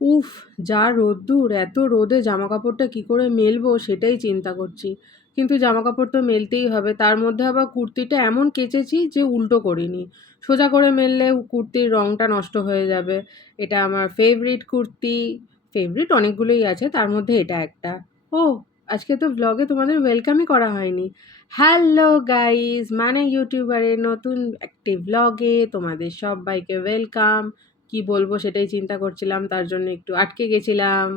উফ! যা রোদ্দুর, এত রোদে জামাকাপড়টা কি করে মেলবো সেটাই চিন্তা করছি। কিন্তু জামাকাপড় তো মেলতেই হবে। তার মধ্যে আবার কুর্তিটা এমন কেচেছি যে উল্টো করিনি। সোজা করে মেললে কুর্তির রংটা নষ্ট হয়ে যাবে। এটা আমার ফেভারিট কুর্তি। ফেভারিট অনেকগুলোই আছে, তার মধ্যে এটা একটা। ওহ! আজকে তো ভ্লগে তোমাদের ওয়েলকামই করা হয়নি। Hello guys! মানে ইউটিউবারের নতুন একটি ভ্লগে তোমাদের সব্বাইকে ওয়েলকাম। কি বলবো সেটাই চিন্তা করছিলাম, তার জন্য একটু আটকে গেছিলাম।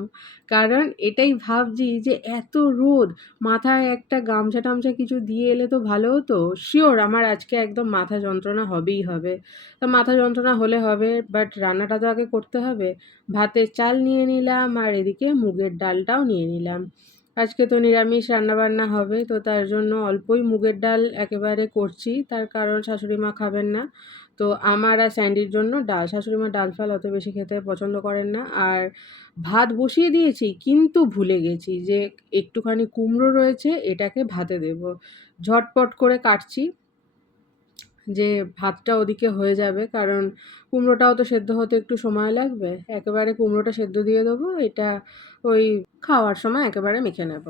কারণ এটাই ভাবছি যে এত রোদ, মাথায় একটা গামছা-টামছা কিছু দিয়ে এলে তো ভালো হতো। সিওর আমার আজকে একদম মাথা যন্ত্রণা হবেই হবে। তা মাথা যন্ত্রণা হলে হবে, বাট রান্নাটা তো আগে করতে হবে। ভাতের চাল নিয়ে নিলাম আর এদিকে মুগের ডালটাও নিয়ে নিলাম। আজকে তো নিরামিষ রান্নাবান্না হবে, তো তার জন্য অল্পই মুগের ডাল একেবারে করছি। তার কারণ শাশুড়ি মা খাবেন না। তো আমার আর স্যান্ডির জন্য ডাল। শাশুড়ি মা ডাল ফাল অত বেশি খেতে পছন্দ করেন না। আর ভাত বসিয়ে দিয়েছি, কিন্তু ভুলে গেছি যে একটুখানি কুমড়ো রয়েছে, এটাকে ভাতে দেবো। ঝটপট করে কাটছি যে ভাতটা ওদিকে হয়ে যাবে, কারণ কুমড়োটাও তো সেদ্ধ হতে একটু সময় লাগবে। একেবারে কুমড়োটা সেদ্ধ দিয়ে দেবো, এটা ওই খাওয়ার সময় একেবারে মেখে নেব।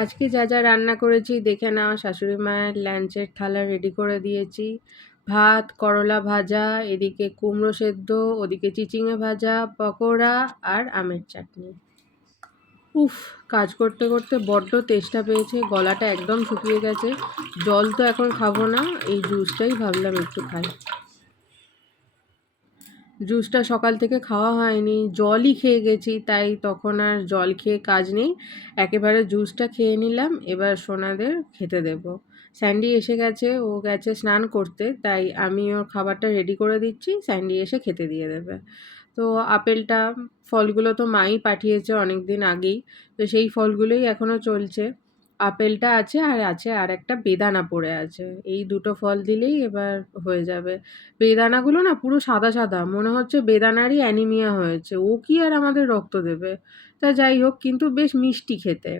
আজকে যা যা রান্না করেছি দেখে নাও। শাশুড়ি মায়ের লাঞ্চের থালা রেডি করে দিয়েছি। ভাত, করলা ভাজা, এদিকে কুমড়ো সেদ্ধ, ওদিকে চিচিঙে ভাজা, পকোড়া আর আমের চাটনি। উফ! কাজ করতে করতে বড্ড তেষ্টা পেয়েছে, গলাটা একদম শুকিয়ে গেছে। জল তো এখন খাবো না, এই জুসটাই ভাবলাম একটু খাই। জুসটা সকাল থেকে খাওয়া হয়নি, জলই খেয়ে গেছি, তাই তখন আর জল খেয়ে কাজ নেই। একেবারে জুসটা খেয়ে নিলাম, এবার সোনাদের খেতে দেব। স্যান্ডি এসে গেছে, ও গেছে স্নান করতে, তাই আমি ওর খাবারটা রেডি করে দিচ্ছি, স্যান্ডি এসে খেতে দিয়ে দেবে। তো আপেলটা, ফলগুলো তো মাই পাঠিয়েছে অনেক দিন আগেই, তো সেই ফলগুলোই এখনও চলছে। আপেলটা আছে আর আছে আর একটা বেদানা পড়ে আছে, এই দুটো ফল দিলেই এবার হয়ে যাবে। বেদানাগুলো না পুরো সাদা সাদা, মনে হচ্ছে বেদানারই অ্যানিমিয়া হয়েছে, ও কি আর আমাদের রক্ত দেবে। তা যাই হোক, কিন্তু বেশ মিষ্টি খেতে।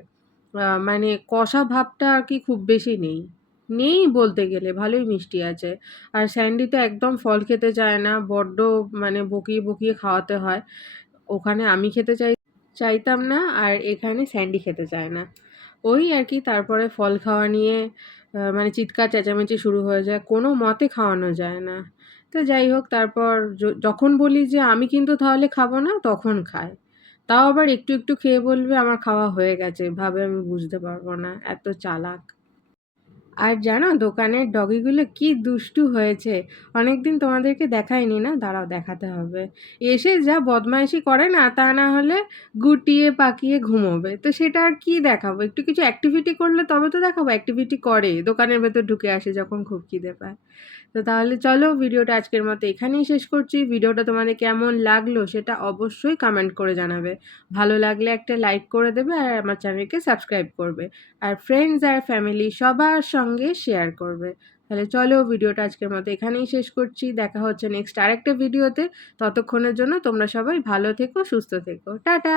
মানে কষা ভাবটা আর কি খুব বেশি নেই, নেই বলতে গেলে, ভালোই মিষ্টি আছে। আর স্যান্ডি তো একদম ফল খেতে চায় না, বড্ড মানে বকিয়ে বকিয়ে খাওয়াতে হয়। ওখানে আমি খেতে চাইতাম না, আর এখানে স্যান্ডি খেতে চায় না। ওই আর কি, তারপরে ফল খাওয়া নিয়ে মানে চিৎকার চেঁচামেচি শুরু হয়ে যায়, কোনো মতে খাওয়ানো যায় না। তো যাই হোক, তারপর যখন বলি যে আমি কিন্তু তাহলে খাবো না, তখন খায়। তাও আবার একটু একটু খেয়ে বলবে আমার খাওয়া হয়ে গেছে, ভাবে আমি বুঝতে পারবো না, এত চালাক। আর জানো দোকানের ডগিগুলো কি দুষ্টু হয়েছে, অনেকদিন তোমাদেরকে দেখাইনি না, দাঁড়াও দেখাতে হবে। এসে যা বদমাইশি করে না, তা না হলে গুটিয়ে পাকিয়ে ঘুমোবে, তো সেটা আর কি দেখাবো, একটু কিছু অ্যাক্টিভিটি করলে তবে তো দেখাবো। অ্যাক্টিভিটি করে, দোকানের ভেতর ঢুকে আসে যখন খুব খিদে পায়। তো তাহলে চলো, ভিডিওটা আজকের মতো এখানেই শেষ করছি। ভিডিওটা তোমাদের কেমন লাগলো সেটা অবশ্যই কমেন্ট করে জানাবে। ভালো লাগলে একটা লাইক করে দেবে আর আমার চ্যানেলকে সাবস্ক্রাইব করবে। আর ফ্রেন্ডস আর ফ্যামিলি সবার সঙ্গে শেয়ার করবে। তাহলে চলো, ভিডিওটা আজকের মতো এখানেই শেষ করছি। দেখা হচ্ছে নেক্সট আরেকটা ভিডিওতে। ততক্ষণের জন্য তোমরা সবাই ভালো থেকো, সুস্থ থেকো। টাটা।